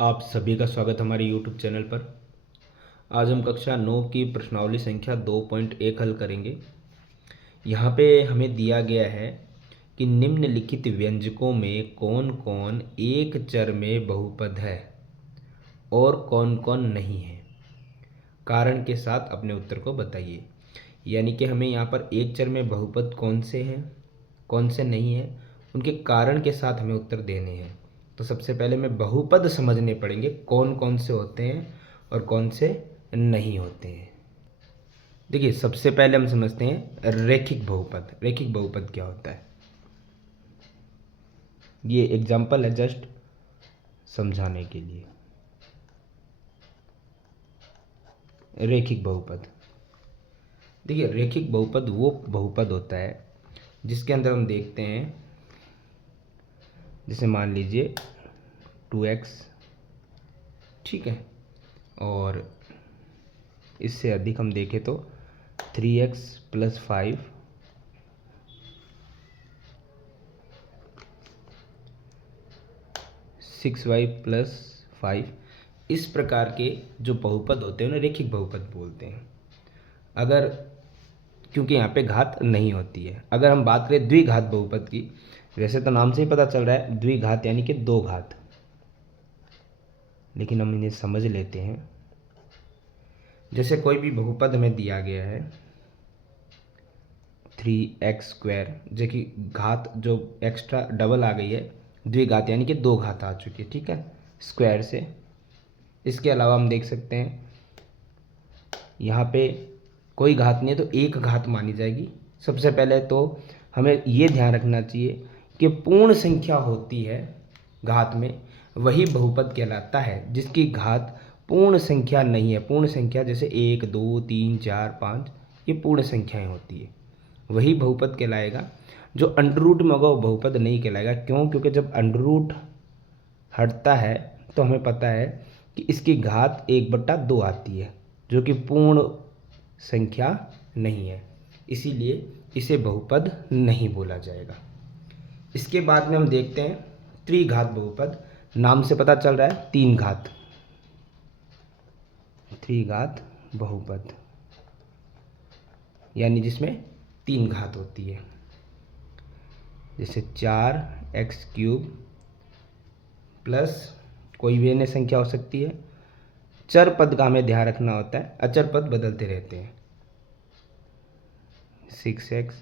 आप सभी का स्वागत हमारे YouTube चैनल पर। आज हम कक्षा 9 की प्रश्नावली संख्या 2.1 हल करेंगे। यहाँ पे हमें दिया गया है कि निम्नलिखित व्यंजकों में कौन कौन एक चर में बहुपद है और कौन कौन नहीं है। कारण के साथ अपने उत्तर को बताइए। यानी कि हमें यहाँ पर एक चर में बहुपद कौन से हैं, कौन से नहीं हैं, उनके कारण के साथ हमें उत्तर देने हैं। तो सबसे पहले हमें बहुपद समझने पड़ेंगे, कौन कौन से होते हैं और कौन से नहीं होते हैं। देखिए, सबसे पहले हम समझते हैं रैखिक बहुपद। रैखिक बहुपद क्या होता है, ये एग्जाम्पल है जस्ट समझाने के लिए। रैखिक बहुपद, देखिए रैखिक बहुपद वो बहुपद होता है जिसके अंदर हम देखते हैं, जैसे मान लीजिए 2x, ठीक है, और इससे अधिक हम देखें तो 3x + 5, 6y + 5, इस प्रकार के जो बहुपद होते हैं उन्हें रैखिक बहुपद बोलते हैं। अगर, क्योंकि यहाँ पे घात नहीं होती है। अगर हम बात करें द्विघात बहुपद की, वैसे तो नाम से ही पता चल रहा है द्विघात यानी कि दो घात, लेकिन हम इन्हें समझ लेते हैं। जैसे कोई भी बहुपद हमें दिया गया है 3x², जो कि घात जो एक्स्ट्रा डबल आ गई है, द्विघात यानी कि दो घात आ चुकी है, ठीक है, स्क्वायर से। इसके अलावा हम देख सकते हैं यहाँ पे कोई घात नहीं है तो एक घात मानी जाएगी। सबसे पहले तो हमें ये ध्यान रखना चाहिए कि पूर्ण संख्या होती है घात में, वही बहुपद कहलाता है। जिसकी घात पूर्ण संख्या नहीं है, पूर्ण संख्या जैसे 1 2 3 4 5, ये पूर्ण संख्याएं होती है, वही बहुपद कहलाएगा। जो अंडर रूट में होगा वो बहुपद नहीं कहलाएगा। क्यों? क्योंकि जब अंडर रूट हटता है तो हमें पता है कि इसकी घात 1/2 आती है, जो कि पूर्ण संख्या नहीं है, इसीलिए इसे बहुपद नहीं बोला जाएगा। इसके बाद में हम देखते हैं त्रिघात बहुपद। नाम से पता चल रहा है तीन घात, त्रिघात बहुपद यानी जिसमें तीन घात होती है, जैसे 4x³ प्लस कोई भी अन्य संख्या हो सकती है। चर पद का हमें ध्यान रखना होता है, अचर पद बदलते रहते हैं। 6x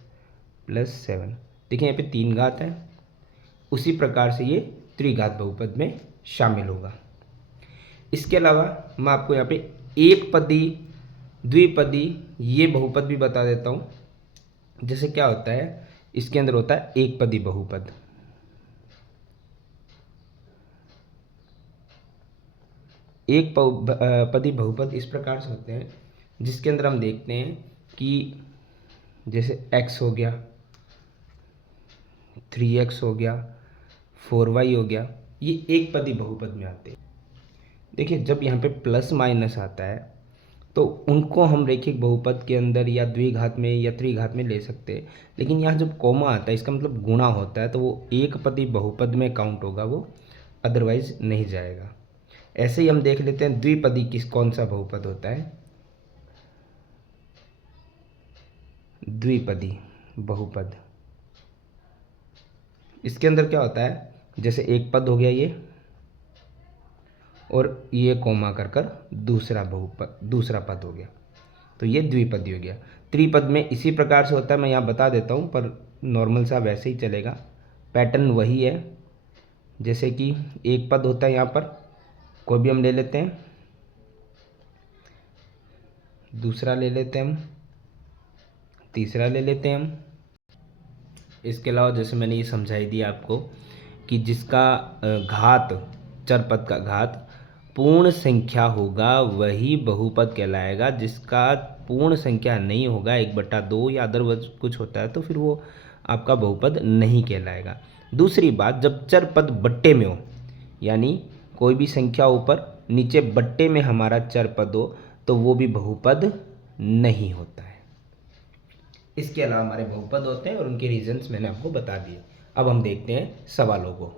+ 7, देखिए यहाँ पे तीन घात है, उसी प्रकार से ये त्रिघात बहुपद में शामिल होगा। इसके अलावा मैं आपको यहाँ पे एक पदी, द्विपदी, ये बहुपद भी बता देता हूँ। जैसे क्या होता है, इसके अंदर होता है एक पदी बहुपद। एक पदी बहुपद इस प्रकार से होते हैं जिसके अंदर हम देखते हैं कि जैसे x हो गया, 3x हो गया, 4y हो गया, ये एक पदी बहुपद में आते हैं। देखिए जब यहाँ पे प्लस माइनस आता है तो उनको हम रैखिक बहुपद के अंदर या द्विघात में या त्रिघात में ले सकते हैं, लेकिन यहाँ जब कोमा आता है इसका मतलब गुणा होता है, तो वो एक पदी बहुपद में काउंट होगा, वो अदरवाइज नहीं जाएगा। ऐसे ही हम देख लेते हैं द्विपदी किस कौन सा बहुपद होता है। द्विपदी बहुपद, इसके अंदर क्या होता है, जैसे एक पद हो गया ये, और ये कोमा कर कर दूसरा बहुपद, दूसरा पद हो गया, तो ये द्विपदी हो गया। त्रिपद में इसी प्रकार से होता है, मैं यहाँ बता देता हूँ, पर नॉर्मल सा वैसे ही चलेगा, पैटर्न वही है। जैसे कि एक पद होता है यहाँ पर, कोई भी हम ले लेते हैं, दूसरा ले लेते हैं हम, तीसरा ले लेते हैं हम। इसके अलावा जैसे मैंने ये समझाई दिया आपको कि जिसका घात, चर पद का घात पूर्ण संख्या होगा वही बहुपद कहलाएगा। जिसका पूर्ण संख्या नहीं होगा, 1/2 या अदरवाइज कुछ होता है, तो फिर वो आपका बहुपद नहीं कहलाएगा। दूसरी बात, जब चर पद बट्टे में हो, यानी कोई भी संख्या ऊपर नीचे बट्टे में हमारा चर पद हो, तो वो भी बहुपद नहीं होता है। इसके अलावा हमारे बहुपद होते हैं और उनके रीजंस मैंने आपको बता दिए। अब हम देखते हैं सवालों को।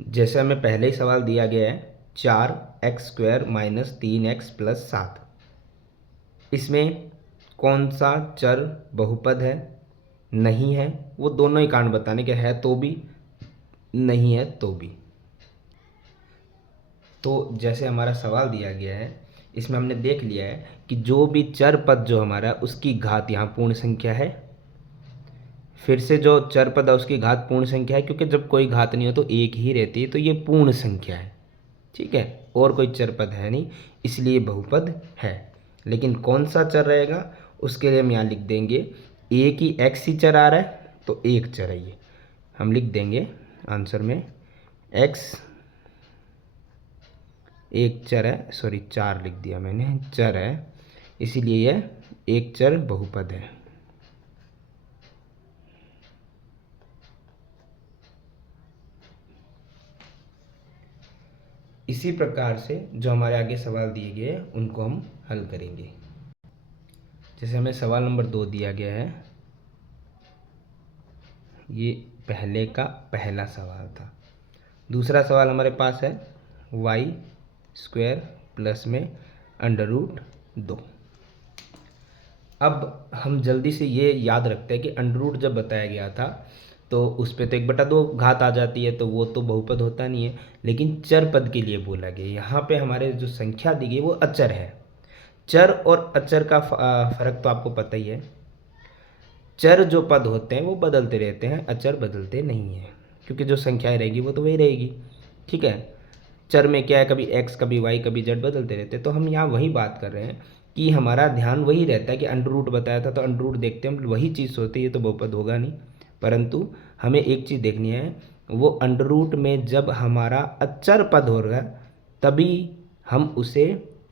जैसे हमें पहले ही सवाल दिया गया है 4x² माइनस 3x प्लस 7। इसमें कौन सा चर बहुपद है, नहीं है, वो दोनों ही कांड बताने के, है तो भी, नहीं है तो भी। तो जैसे हमारा सवाल दिया गया है, इसमें हमने देख लिया है कि जो भी चर पद जो हमारा उसकी घात यहाँ पूर्ण संख्या है। फिर से जो चर पद है उसकी घात पूर्ण संख्या है, क्योंकि जब कोई घात नहीं हो तो एक ही रहती है, तो ये पूर्ण संख्या है। ठीक है, और कोई चर पद है नहीं, इसलिए बहुपद है। लेकिन कौन सा चर रहेगा उसके लिए हम यहाँ लिख देंगे, एक ही एक्स ही चर आ रहा है तो एक चर है ये, हम लिख देंगे आंसर में एक्स एक चर है, सॉरी 4 लिख दिया मैंने, चर है, इसीलिए यह एक चर बहुपद है। इसी प्रकार से जो हमारे आगे सवाल दिए गए हैं उनको हम हल करेंगे। जैसे हमें सवाल नंबर 2 दिया गया है, ये पहले का पहला सवाल था। दूसरा सवाल हमारे पास है y² प्लस में √2। अब हम जल्दी से ये याद रखते हैं कि √ जब बताया गया था तो उस पर तो 1/2 घात आ जाती है, तो वो तो बहुपद होता नहीं है। लेकिन चर पद के लिए बोला गया, यहाँ पे हमारे जो संख्या दी गई वो अचर है। चर और अचर का फर्क तो आपको पता ही है। चर जो पद होते हैं वो बदलते रहते हैं, अचर बदलते नहीं हैं, क्योंकि जो संख्याएं रहेगी वो तो वही रहेगी। ठीक है, चर में क्या है, कभी x कभी y कभी z बदलते रहते हैं। तो हम यहाँ वही बात कर रहे हैं कि हमारा ध्यान वही रहता है कि √ बताया था तो √ देखते हैं, हम वही चीज़ सोचते हैं ये तो बहुपद होगा नहीं। परंतु हमें एक चीज़ देखनी है, वो √ में जब हमारा अचर पद होगा तभी हम उसे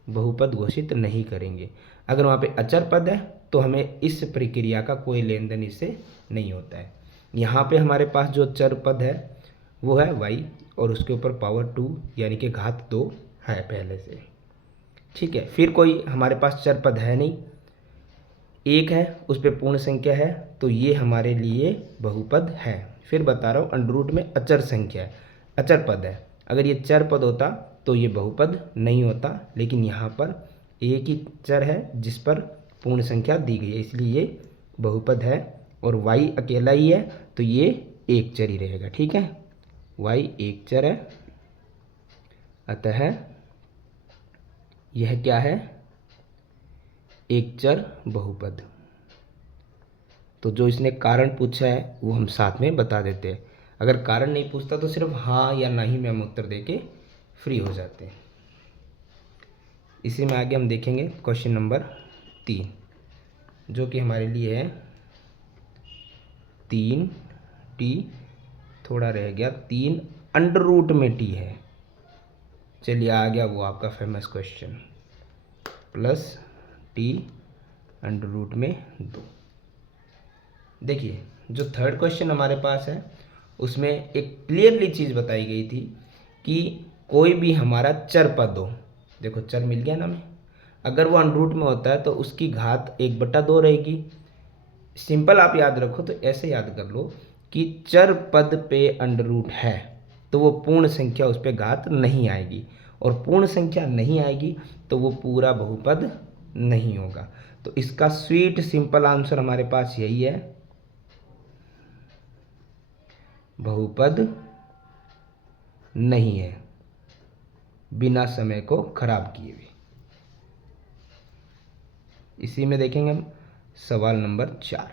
बहुपद घोषित नहीं करेंगे। अगर वहाँ पे अचर पद है तो हमें इस प्रक्रिया का कोई लेन देन इससे नहीं होता है। यहाँ पे हमारे पास जो चर पद है वो है y और उसके ऊपर पावर 2 यानी कि घात 2 है पहले से। ठीक है, फिर कोई हमारे पास चर पद है नहीं, एक है उस पर पूर्ण संख्या है, तो ये हमारे लिए बहुपद है। फिर बता रहा हूँ √ में अचर संख्या है, अचर पद है। अगर ये चर पद होता तो ये बहुपद नहीं होता, लेकिन यहाँ पर एक ही चर है जिस पर पूर्ण संख्या दी गई है, इसलिए ये बहुपद है। और y अकेला ही है तो ये एक चर ही रहेगा। ठीक है, y एक चर है, अतः यह क्या है, एक चर बहुपद। तो जो इसने कारण पूछा है वो हम साथ में बता देते हैं। अगर कारण नहीं पूछता तो सिर्फ हाँ या नहीं में हम उत्तर देके फ्री हो जाते हैं। इसी में आगे हम देखेंगे क्वेश्चन नंबर 3, जो कि हमारे लिए है 3t, थोड़ा रह गया 3 √ में t है। चलिए आ गया वो आपका फेमस क्वेश्चन, प्लस t √ में 2। देखिए जो थर्ड क्वेश्चन हमारे पास है उसमें एक क्लियरली चीज़ बताई गई थी कि कोई भी हमारा चर पद हो, देखो चर मिल गया ना हमें, अगर वो √ में होता है तो उसकी घात 1/2 रहेगी। सिंपल आप याद रखो तो ऐसे याद कर लो कि चर पद पे √ है तो वो पूर्ण संख्या उस पर घात नहीं आएगी, और पूर्ण संख्या नहीं आएगी तो वो पूरा बहुपद नहीं होगा। तो इसका स्वीट सिंपल आंसर हमारे पास यही है, बहुपद नहीं है, बिना समय को खराब किए हुए। इसी में देखेंगे हम सवाल नंबर 4।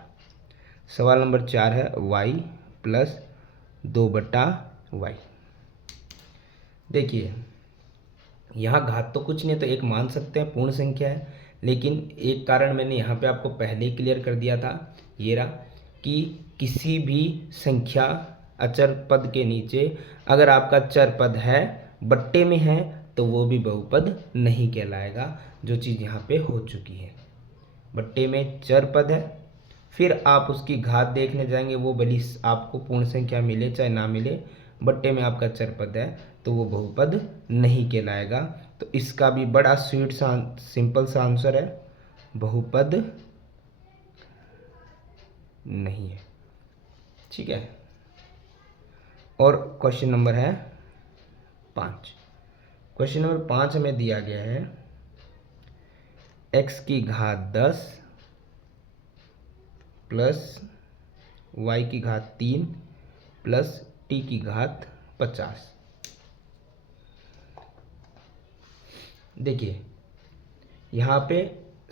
सवाल नंबर 4 है y प्लस 2/y। देखिए यहाँ घात तो कुछ नहीं है तो एक मान सकते हैं, पूर्ण संख्या है। लेकिन एक कारण मैंने यहाँ पे आपको पहले ही क्लियर कर दिया था, ये रहा, कि किसी भी संख्या अचर पद के नीचे अगर आपका चर पद है बट्टे में है तो वो भी बहुपद नहीं कहलाएगा, जो चीज़ यहाँ पे हो चुकी है। बट्टे में चर पद है, फिर आप उसकी घात देखने जाएंगे, वो भली आपको पूर्ण संख्या मिले चाहे ना मिले, बट्टे में आपका चर पद है तो वो बहुपद नहीं कहलाएगा। तो इसका भी बड़ा स्वीट सा सिंपल सा आंसर है, बहुपद नहीं है। ठीक है, और क्वेश्चन नंबर है 5। क्वेश्चन नंबर 5 हमें दिया गया है x की घात 10 प्लस y की घात 3 प्लस t की घात 50। देखिए यहाँ पे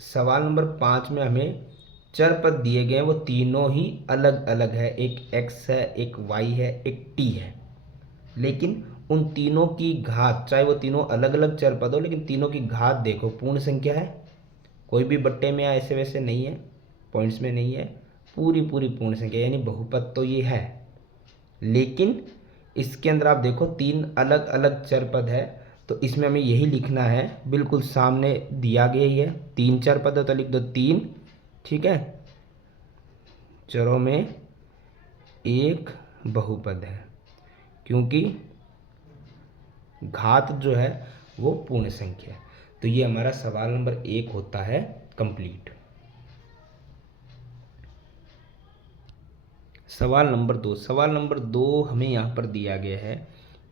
सवाल नंबर 5 में हमें चर पद दिए गए हैं, वो तीनों ही अलग अलग है, एक x है, एक y है, एक t है। लेकिन उन तीनों की घात, चाहे वो तीनों अलग अलग चर पद हो, लेकिन तीनों की घात देखो पूर्ण संख्या है, कोई भी बट्टे में या ऐसे वैसे नहीं है, पॉइंट्स में नहीं है, पूरी पूरी पूर्ण संख्या, यानी बहुपद तो ये है। लेकिन इसके अंदर आप देखो तीन अलग अलग चर पद है, तो इसमें हमें यही लिखना है, बिल्कुल सामने दिया गया ही है। तीन चर पद है तो लिख दो 3, ठीक है। चरों में एक बहुपद है, क्योंकि घात जो है वो पूर्ण संख्या है। तो ये हमारा सवाल नंबर 1 होता है कंप्लीट। सवाल नंबर 2। सवाल नंबर 2 हमें यहाँ पर दिया गया है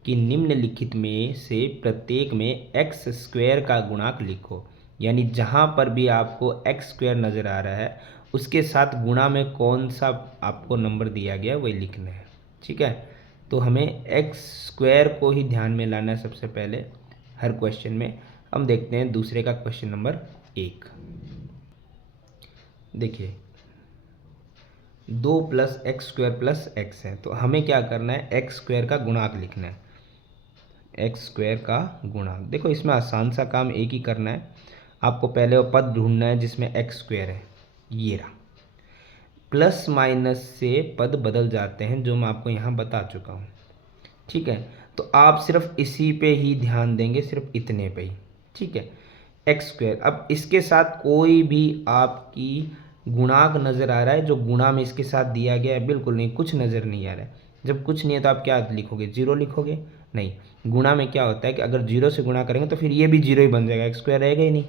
कि निम्नलिखित में से प्रत्येक में एक्स स्क्वायर का गुणांक लिखो। यानी जहाँ पर भी आपको एक्स स्क्वायर नज़र आ रहा है उसके साथ गुणा में कौन सा आपको नंबर दिया गया है वही लिखना है, ठीक है। तो हमें एक्स स्क्वायर को ही ध्यान में लाना है सबसे पहले हर क्वेश्चन में। हम देखते हैं दूसरे का क्वेश्चन नंबर 1। देखिए 2 plus x square plus x है, तो हमें क्या करना है, एक्स स्क्वायर का गुणांक लिखना है। एक्स स्क्वायर का गुणांक, देखो इसमें आसान सा काम एक ही करना है, आपको पहले वो पद ढूंढना है जिसमें एक्स स्क्वायर है, ये रहा। प्लस माइनस से पद बदल जाते हैं, जो मैं आपको यहाँ बता चुका हूँ, ठीक है। तो आप सिर्फ इसी पे ही ध्यान देंगे, सिर्फ इतने पे ही, ठीक है। एक्स स्क्वायर, अब इसके साथ कोई भी आपकी गुणांक नज़र आ रहा है जो गुणा में इसके साथ दिया गया है? बिल्कुल नहीं, कुछ नज़र नहीं आ रहा है। जब कुछ नहीं है तो आप क्या लिखोगे, जीरो लिखोगे? नहीं, गुणा में क्या होता है कि अगर जीरो से गुणा करेंगे तो फिर ये भी जीरो ही बन जाएगा, एक्स स्क्वायर रहेगा ही नहीं,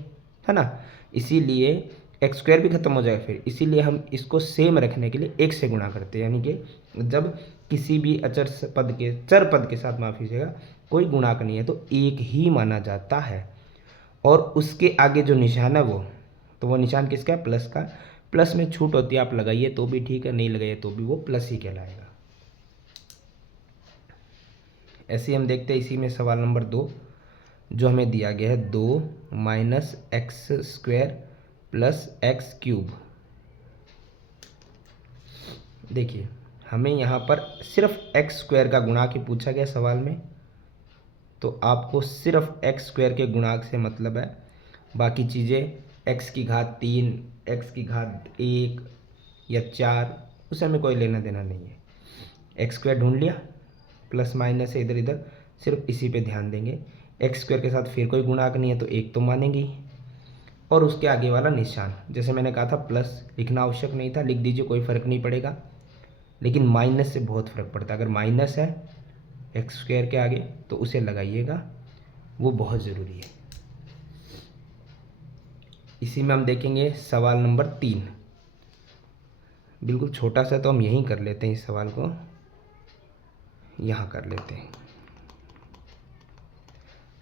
है ना। इसीलिए एक्स स्क्वायर भी खत्म हो जाएगा फिर, इसीलिए हम इसको सेम रखने के लिए एक से गुणा करते हैं। यानी कि जब किसी भी अचर पद के, चर पद के साथ, माफ कीजिएगा, कोई गुणांक नहीं है तो एक ही माना जाता है। और उसके आगे जो निशान है वो निशान किसका है, प्लस का। प्लस में छूट होती है, आप लगाइए तो भी ठीक है, नहीं लगाइए तो भी वो प्लस ही कहलाएगा। ऐसे ही हम देखते हैं इसी में सवाल नंबर 2 जो हमें दिया गया है, 2 minus x square plus x cube. देखिए हमें यहाँ पर सिर्फ एक्स स्क्वायर का गुणांक ही पूछा गया सवाल में, तो आपको सिर्फ एक्स स्क्वायर के गुणांक से मतलब है। बाकी चीज़ें एक्स की घात 3, एक्स की घात 1 या 4, उससे हमें कोई लेना देना नहीं है। एक्स स्क्वायर ढूंढ लिया, प्लस माइनस है इधर इधर, सिर्फ इसी पे ध्यान देंगे। एक्स स्क्वायर के साथ फिर कोई गुणांक नहीं है तो एक तो मानेंगे ही, और उसके आगे वाला निशान, जैसे मैंने कहा था प्लस लिखना आवश्यक नहीं था, लिख दीजिए, कोई फ़र्क नहीं पड़ेगा। लेकिन माइनस से बहुत फ़र्क पड़ता है, अगर माइनस है एक्स स्क्वायर के आगे तो उसे लगाइएगा, वो बहुत ज़रूरी है। इसी में हम देखेंगे सवाल नंबर 3, बिल्कुल छोटा सा, तो हम यहीं कर लेते हैं, इस सवाल को यहाँ कर लेते हैं।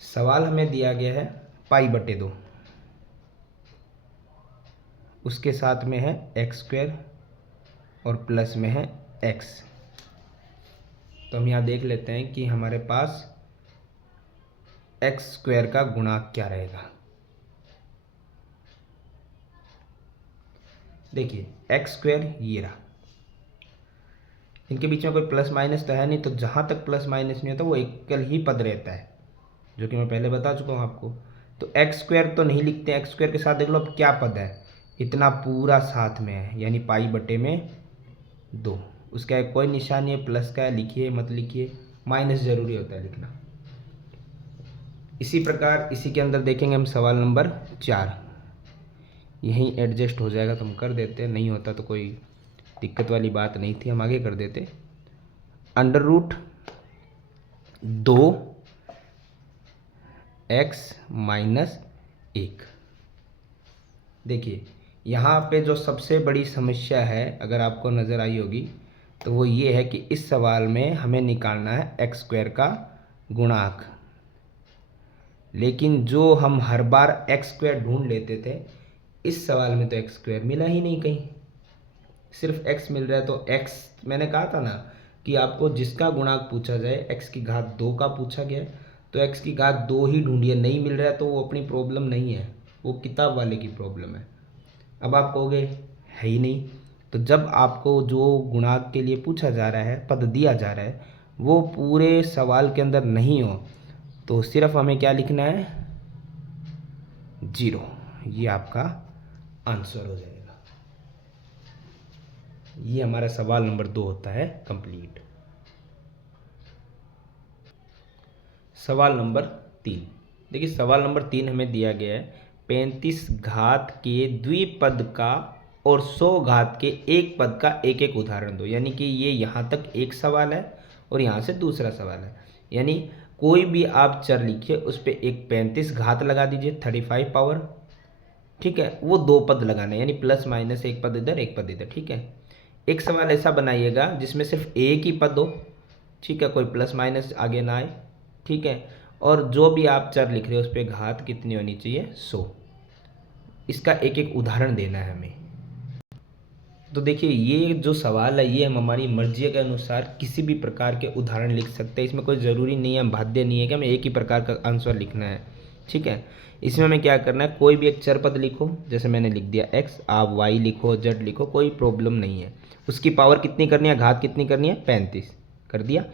सवाल हमें दिया गया है π/2, उसके साथ में है एक्स स्क्वायर और प्लस में है एक्स। तो हम यहाँ देख लेते हैं कि हमारे पास एक्स स्क्वायर का गुणांक क्या रहेगा। देखिए एक्स स्क्वायर ये रहा, इनके बीच में कोई प्लस माइनस तो है नहीं, तो जहाँ तक प्लस माइनस नहीं होता वो एकल ही पद रहता है, जो कि मैं पहले बता चुका हूँ आपको। तो एक्स स्क्वायर तो नहीं लिखते, एक्स स्क्वायर के साथ देख लो अब क्या पद है, इतना पूरा साथ में है, यानी π/2। उसका कोई निशान नहीं है, प्लस का है, लिखिए मत लिखिए, माइनस जरूरी होता है लिखना। इसी प्रकार इसी के अंदर देखेंगे हम सवाल नंबर 4, यहीं एडजस्ट हो जाएगा तो हम कर देते हैं, नहीं होता तो कोई दिक्कत वाली बात नहीं थी, हम आगे कर देते। √2 x माइनस 1। देखिए यहाँ पे जो सबसे बड़ी समस्या है, अगर आपको नज़र आई होगी, तो वो ये है कि इस सवाल में हमें निकालना है एक्स स्क्वायर का गुणांक। लेकिन जो हम हर बार एक्स स्क्वायर ढूंढ लेते थे, इस सवाल में तो एक्स स्क्वायर मिला ही नहीं कहीं, सिर्फ एक्स मिल रहा है। तो एक्स, मैंने कहा था ना कि आपको जिसका गुणांक पूछा जाए, एक्स की घात 2 का पूछा गया है, तो एक्स की घात 2 ही ढूंढिए। नहीं मिल रहा है तो वो अपनी प्रॉब्लम नहीं है, वो किताब वाले की प्रॉब्लम है। अब आप कहोगे है ही नहीं, तो जब आपको जो गुणांक के लिए पूछा जा रहा है, पद दिया जा रहा है, वो पूरे सवाल के अंदर नहीं हो, तो सिर्फ हमें क्या लिखना है, 0। ये आपका आंसर हो जाएगा। ये हमारा सवाल नंबर 2 होता है कंप्लीट। सवाल नंबर 3, देखिए सवाल नंबर 3 हमें दिया गया है 35 घात के द्विपद का और 100 घात के एक पद का एक एक उदाहरण दो। यानी कि ये यहाँ तक एक सवाल है और यहाँ से दूसरा सवाल है। यानी कोई भी आप चर लिखिए, उस पर एक 35 घात लगा दीजिए, 35 पावर, ठीक है। वो दो पद लगाने, यानी प्लस माइनस एक पद इधर एक पद इधर, ठीक है। एक सवाल ऐसा बनाइएगा जिसमें सिर्फ एक ही पद हो, ठीक है, कोई प्लस माइनस आगे ना आए, ठीक है। और जो भी आप चर लिख रहे हो उस पर घात कितनी होनी चाहिए, 100। इसका एक एक उदाहरण देना है हमें। तो देखिए ये जो सवाल है, ये हम हमारी मर्जी के अनुसार किसी भी प्रकार के उदाहरण लिख सकते हैं। इसमें कोई ज़रूरी नहीं है, बाध्य नहीं है कि हमें एक ही प्रकार का आंसर लिखना है, ठीक है। इसमें हमें क्या करना है, कोई भी एक चर पद लिखो, जैसे मैंने लिख दिया x, आप y लिखो, z लिखो, कोई प्रॉब्लम नहीं है। उसकी पावर कितनी करनी है, घात कितनी करनी है, 35 कर दिया।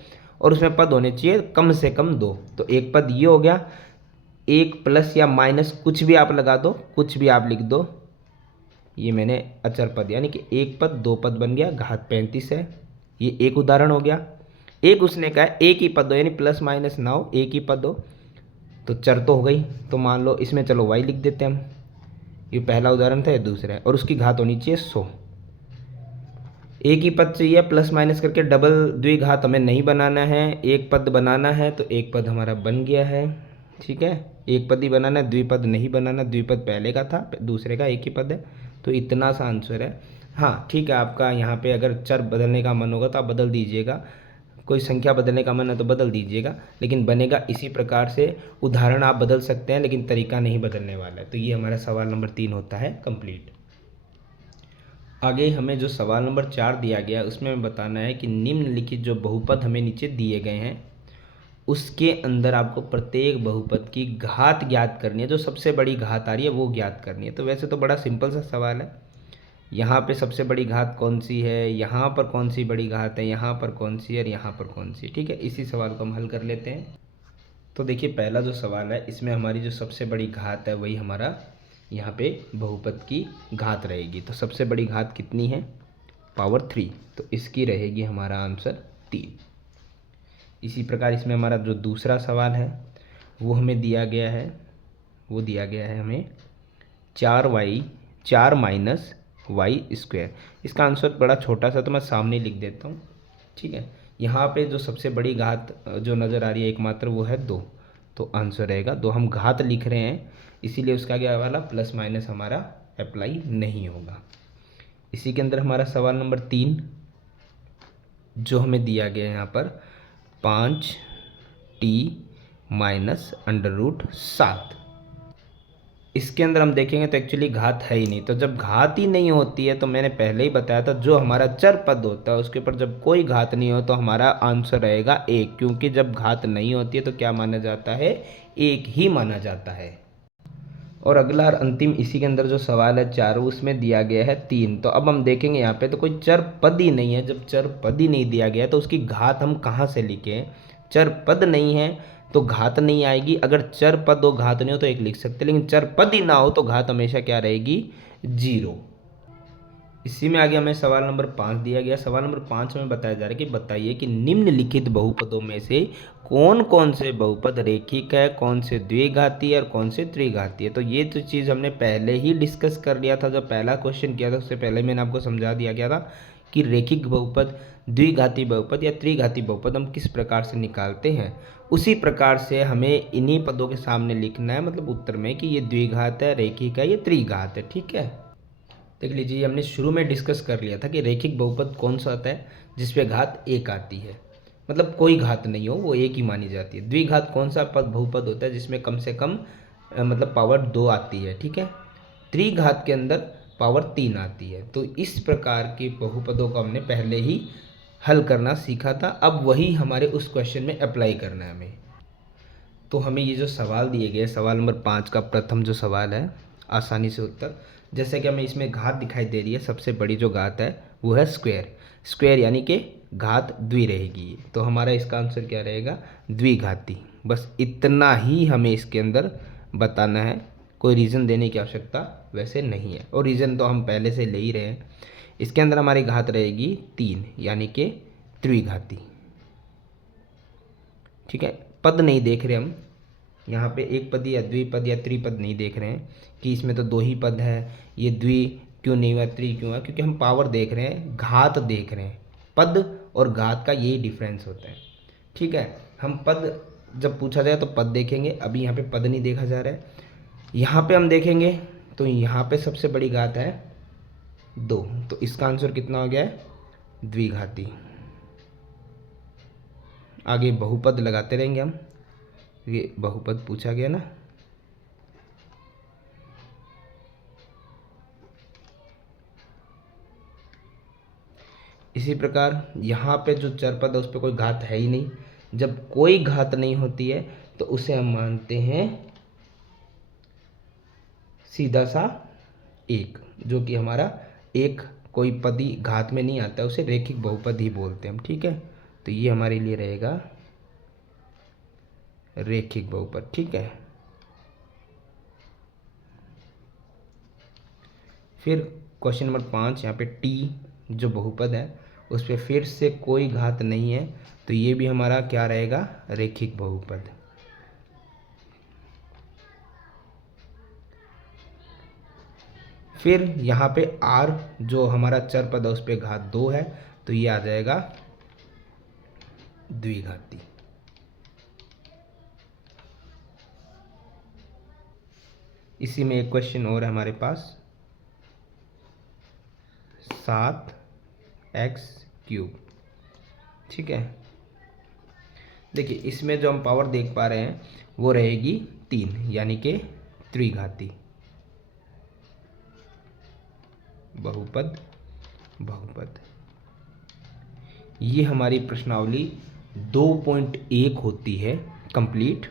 और उसमें पद होने चाहिए कम से कम 2। तो एक पद ये हो गया, एक प्लस या माइनस कुछ भी आप लगा दो, कुछ भी आप लिख दो, ये मैंने अचर पद, यानी कि एक पद 2 पद बन गया, घात 35 है। ये एक उदाहरण हो गया। एक उसने कहा एक ही पद हो, यानी प्लस माइनस ना हो, एक ही पद हो, तो चर तो हो गई। तो मान लो इसमें चलो y लिख देते हैं हम, ये पहला उदाहरण था, ये दूसरा है। और उसकी घात होनी चाहिए 100। एक ही पद चाहिए, प्लस माइनस करके डबल द्विघात हमें नहीं बनाना है, एक पद बनाना है। तो एक पद हमारा बन गया है, ठीक है, एक पद ही बनाना है, द्विपद नहीं बनाना। द्विपद पहले का था, दूसरे का एक ही पद है। तो इतना सा आंसर है। हाँ ठीक है, आपका यहाँ पे अगर चर बदलने का मन होगा तो आप बदल दीजिएगा, कोई संख्या बदलने का मन है तो बदल दीजिएगा, लेकिन बनेगा इसी प्रकार से। उदाहरण आप बदल सकते हैं लेकिन तरीका नहीं बदलने वाला है। तो ये हमारा सवाल नंबर 3 होता है कंप्लीट। आगे हमें जो सवाल नंबर 4 दिया गया है उसमें हमें बताना है कि निम्नलिखित जो बहुपद हमें नीचे दिए गए हैं उसके अंदर आपको प्रत्येक बहुपद की घात ज्ञात करनी है, जो सबसे बड़ी घात आ रही है वो ज्ञात करनी है। तो वैसे तो बड़ा सिंपल सा सवाल है, यहाँ पे सबसे बड़ी घात कौन सी है, यहाँ पर कौन सी बड़ी घात है, यहाँ पर कौन सी है और यहाँ पर कौन सी, ठीक है। इसी सवाल को हम हल कर लेते हैं। तो देखिए पहला जो सवाल है इसमें हमारी जो सबसे बड़ी घात है वही हमारा यहाँ पे बहुपद की घात रहेगी। तो सबसे बड़ी घात कितनी है, पावर 3, तो इसकी रहेगी हमारा आंसर 3। इसी प्रकार इसमें हमारा जो दूसरा सवाल है वो हमें दिया गया है, वो दिया गया है हमें 4 माइनस वाई स्क्वायर। इसका आंसर बड़ा छोटा सा तो मैं सामने लिख देता हूँ, ठीक है। यहाँ पे जो सबसे बड़ी घात जो नज़र आ रही है एकमात्र वो है 2, तो आंसर रहेगा 2। हम घात लिख रहे हैं इसीलिए उसका क्या वाला प्लस माइनस हमारा अप्लाई नहीं होगा। इसी के अंदर हमारा सवाल नंबर 3 जो हमें दिया गया है यहाँ पर 5t माइनस √7। इसके अंदर हम देखेंगे तो एक्चुअली घात है ही नहीं। तो जब घात ही नहीं होती है तो मैंने पहले ही बताया था जो हमारा चर पद होता है उसके ऊपर जब कोई घात नहीं हो तो हमारा आंसर रहेगा 1, क्योंकि जब घात नहीं होती है तो क्या माना जाता है, 1 ही माना जाता है। और अगला और अंतिम इसी के अंदर जो सवाल है 4 उसमें दिया गया है 3। तो अब हम देखेंगे यहाँ पे तो कोई चर पद ही नहीं है। जब चर पद ही नहीं दिया गया तो उसकी घात हम कहाँ से लिखें, चर पद नहीं है तो घात नहीं आएगी। अगर चर पद हो घात नहीं हो तो 1 लिख सकते, लेकिन चर पद ही ना हो तो घात हमेशा क्या रहेगी, 0। इसी में आगे हमें सवाल नंबर 5 दिया गया। सवाल नंबर 5 में बताया जा रहा है कि बताइए कि निम्नलिखित बहुपदों में से कौन कौन से बहुपद रेखिक है, कौन से द्विघाती है और कौन से त्रिघाती है। तो ये तो चीज़ हमने पहले ही डिस्कस कर लिया था, जब पहला क्वेश्चन किया था उससे पहले मैंने आपको समझा दिया गया था कि रेखिक बहुपद, द्विघाती बहुपद या त्रिघाती बहुपद हम किस प्रकार से निकालते हैं। उसी प्रकार से हमें इन्हीं पदों के सामने लिखना है, मतलब उत्तर में, कि ये द्विघात है, रेखिक है, ये त्रिघात है, ठीक है। देख लीजिए हमने शुरू में डिस्कस कर लिया था कि रेखिक बहुपद कौन सा होता है जिस पे घात 1 आती है, मतलब कोई घात नहीं हो, वो एक ही मानी जाती है। द्विघात कौन सा पद बहुपद होता है जिसमें कम से कम मतलब पावर 2 आती है, ठीक है। त्रिघात के अंदर पावर 3 आती है। तो इस प्रकार के बहुपदों को हमने पहले ही हल करना सीखा था, अब वही हमारे उस क्वेश्चन में अप्लाई करना है हमें। तो हमें ये जो सवाल दिए गए, सवाल नंबर 5 का प्रथम जो सवाल है, आसानी से उत्तर, जैसे कि हमें इसमें घात दिखाई दे रही है, सबसे बड़ी जो घात है वो है स्क्वायर। स्क्वायर यानी कि घात द्वि रहेगी, तो हमारा इसका आंसर क्या रहेगा, द्विघाती। बस इतना ही हमें इसके अंदर बताना है, कोई रीज़न देने की आवश्यकता वैसे नहीं है, और रीज़न तो हम पहले से ले ही रहे हैं। इसके अंदर हमारी घात रहेगी 3 यानी कि त्रिघाती, ठीक है। पद नहीं देख रहे हम यहाँ पे, एक पद या द्विपद या त्रिपद नहीं देख रहे हैं कि इसमें तो 2 ही पद है, ये द्वि क्यों नहीं हुआ, त्रि क्यों हुआ, क्योंकि हम पावर देख रहे हैं, घात देख रहे हैं। पद और घात का यही डिफरेंस होता है, ठीक है। हम पद जब पूछा जाए तो पद देखेंगे, अभी यहाँ पे पद नहीं देखा जा रहा है। यहाँ पे हम देखेंगे तो यहाँ पे सबसे बड़ी घात है 2, तो इसका आंसर कितना हो गया है, द्विघाती। आगे बहुपद लगाते रहेंगे हम, ये बहुपद पूछा गया ना। इसी प्रकार यहाँ पे जो चर पद है उस पर कोई घात है ही नहीं। जब कोई घात नहीं होती है तो उसे हम मानते हैं सीधा सा एक, जो कि हमारा एक कोई पद ही घात में नहीं आता है, उसे रेखिक बहुपद ही बोलते हैं हम, ठीक है। तो ये हमारे लिए रहेगा रेखिक बहुपद, ठीक है। फिर क्वेश्चन नंबर 5, यहाँ पे टी जो बहुपद है उस पर फिर से कोई घात नहीं है, तो ये भी हमारा क्या रहेगा, रेखिक बहुपद। फिर यहाँ पे आर जो हमारा चर पद है उस पर घात 2 है, तो ये आ जाएगा द्विघाती। इसी में एक क्वेश्चन और है हमारे पास, 7x3, ठीक है। देखिए इसमें जो हम पावर देख पा रहे हैं वो रहेगी 3 यानी कि त्रिघाती बहुपद। बहुपद ये हमारी प्रश्नावली 2.1 होती है कंप्लीट।